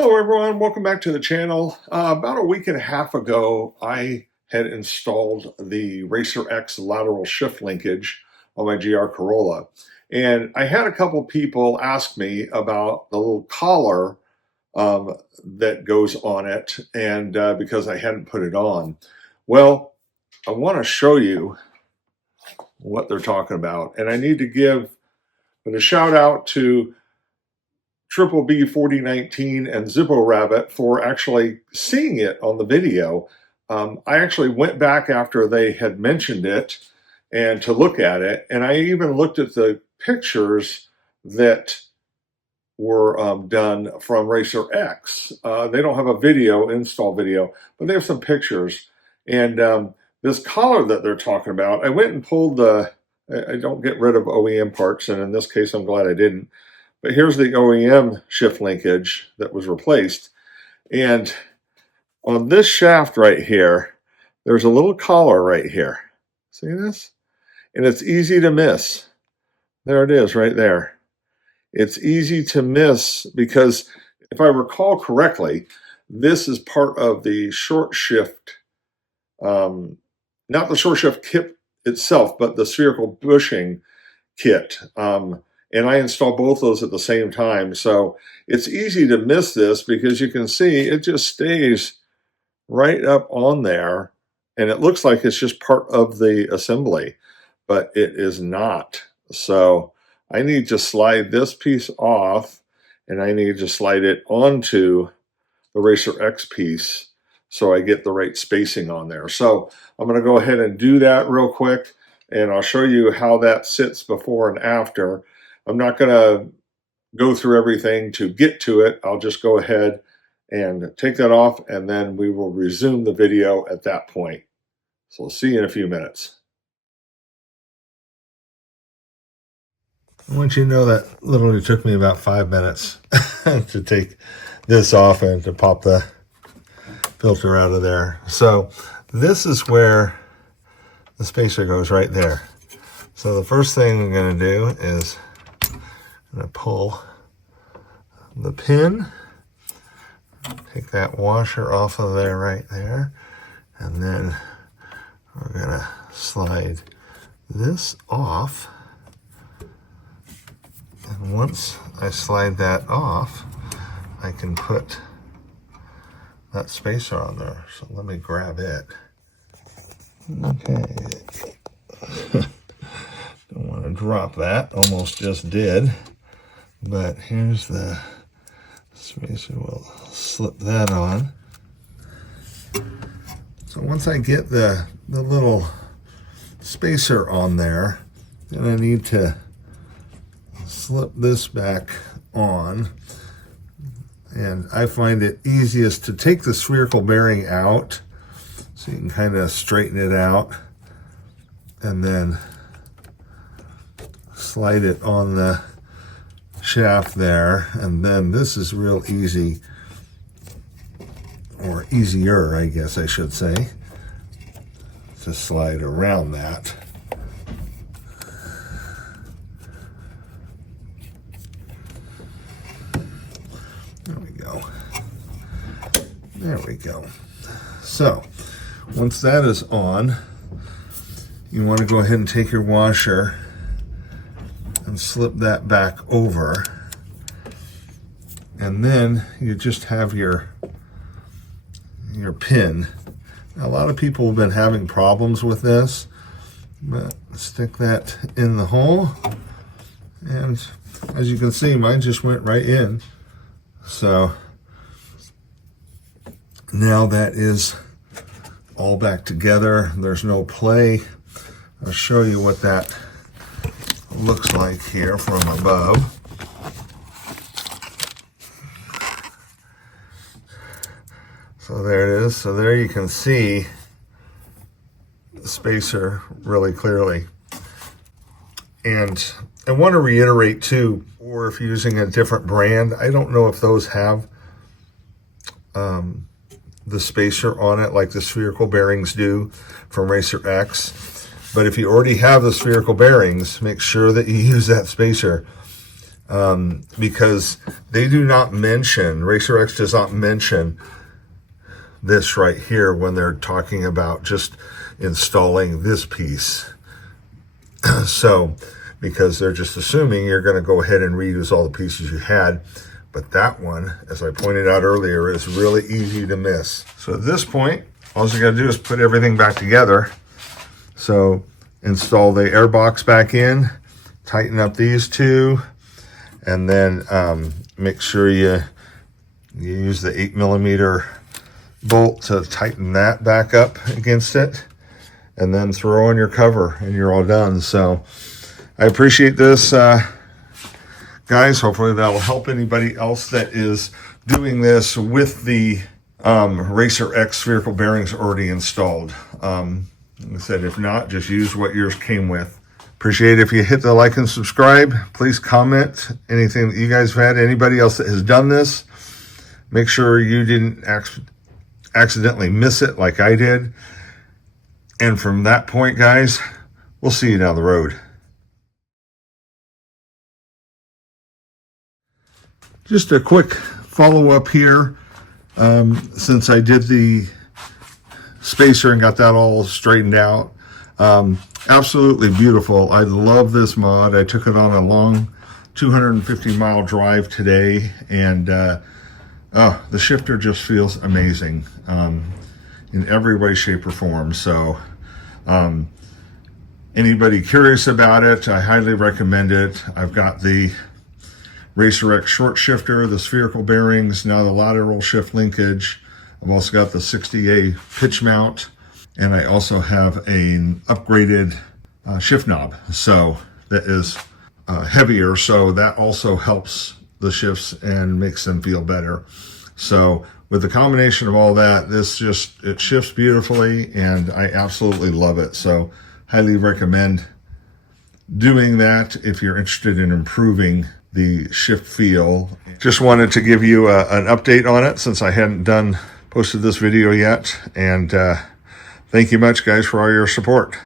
Hello everyone, welcome back to the channel. About a week and a half ago, I had installed the Racer X lateral shift linkage on my GR Corolla. And I had a couple people ask me about the little collar that goes on it, and because I hadn't put it on. Well, I want to show you what they're talking about. And I need to give a shout out to Triple B 4019 and Zippo Rabbit for actually seeing it on the video. I actually went back after they had mentioned it and to look at it, and I even looked at the pictures that were done from Racer X. They don't have a video, install video, but they have some pictures. And this collar that they're talking about, I went and pulled I don't get rid of OEM parts, and in this case I'm glad I didn't. But here's the OEM shift linkage that was replaced. And on this shaft right here, there's a little collar right here. See this? And it's easy to miss. There it is right there. It's easy to miss because if I recall correctly, this is part of the short shift, not the short shift kit itself, but the spherical bushing kit. And I installed both those at the same time. So it's easy to miss this because you can see it just stays right up on there. And it looks like it's just part of the assembly, but it is not. So I need to slide this piece off, and I need to slide it onto the Racer X piece so I get the right spacing on there. So I'm going to go ahead and do that real quick, and I'll show you how that sits before and after. I'm not going to go through everything to get to it. I'll just go ahead and take that off, and then we will resume the video at that point. So we'll see you in a few minutes. I want you to know that literally took me about 5 minutes to take this off and to pop the filter out of there. So this is where the spacer goes right there. So the first thing I'm going to do is I'm going to pull the pin, take that washer off of there right there, and then we're going to slide this off. And once I slide that off, I can put that spacer on there. So let me grab it. Okay. Don't want to drop that. Almost just did. But here's the spacer. We'll slip that on. So once I get the little spacer on there, then I need to slip this back on. And I find it easiest to take the spherical bearing out so you can kind of straighten it out and then slide it on the shaft there. And then this is real easy, or easier, I guess I should say, to slide around that. There we go. There we go. So once that is on, you want to go ahead and take your washer and slip that back over, and then you just have your pin. Now, a lot of people have been having problems with this, but stick that in the hole, and as you can see, mine just went right in. So now that is all back together. There's no play. I'll show you what that looks like here from above. So there it is. So there you can see the spacer really clearly. And I want to reiterate too, or if you're using a different brand, I don't know if those have the spacer on it like the spherical bearings do from Racer X. But if you already have the spherical bearings, make sure that you use that spacer. because they do not mention, Racer X does not mention this right here when they're talking about just installing this piece. So, because they're just assuming you're going to go ahead and reuse all the pieces you had. But that one, as I pointed out earlier, is really easy to miss. So at this point, all you got to do is put everything back together. So install the air box back in, tighten up these two, and then make sure you use the 8mm bolt to tighten that back up against it, and then throw on your cover and you're all done. So I appreciate this, guys. Hopefully that'll help anybody else that is doing this with the Racer X spherical bearings already installed. Like I said, if not, just use what yours came with. Appreciate it if you hit the like and subscribe. Please comment anything that you guys have had. Anybody else that has done this, make sure you didn't accidentally miss it like I did. And from that point, guys, we'll see you down the road. Just a quick follow-up here. Since I did the spacer and got that all straightened out. Absolutely beautiful. I love this mod. I took it on a long 250-mile drive today, and the shifter just feels amazing in every way, shape, or form. So anybody curious about it, I highly recommend it. I've got the Racer X short shifter, the spherical bearings, now the lateral shift linkage. I've also got the 60A pitch mount, and I also have an upgraded shift knob. So that is heavier, so that also helps the shifts and makes them feel better. So with the combination of all that, it shifts beautifully, and I absolutely love it. So highly recommend doing that if you're interested in improving the shift feel. Just wanted to give you an update on it since I hadn't posted this video yet. And thank you much, guys, for all your support.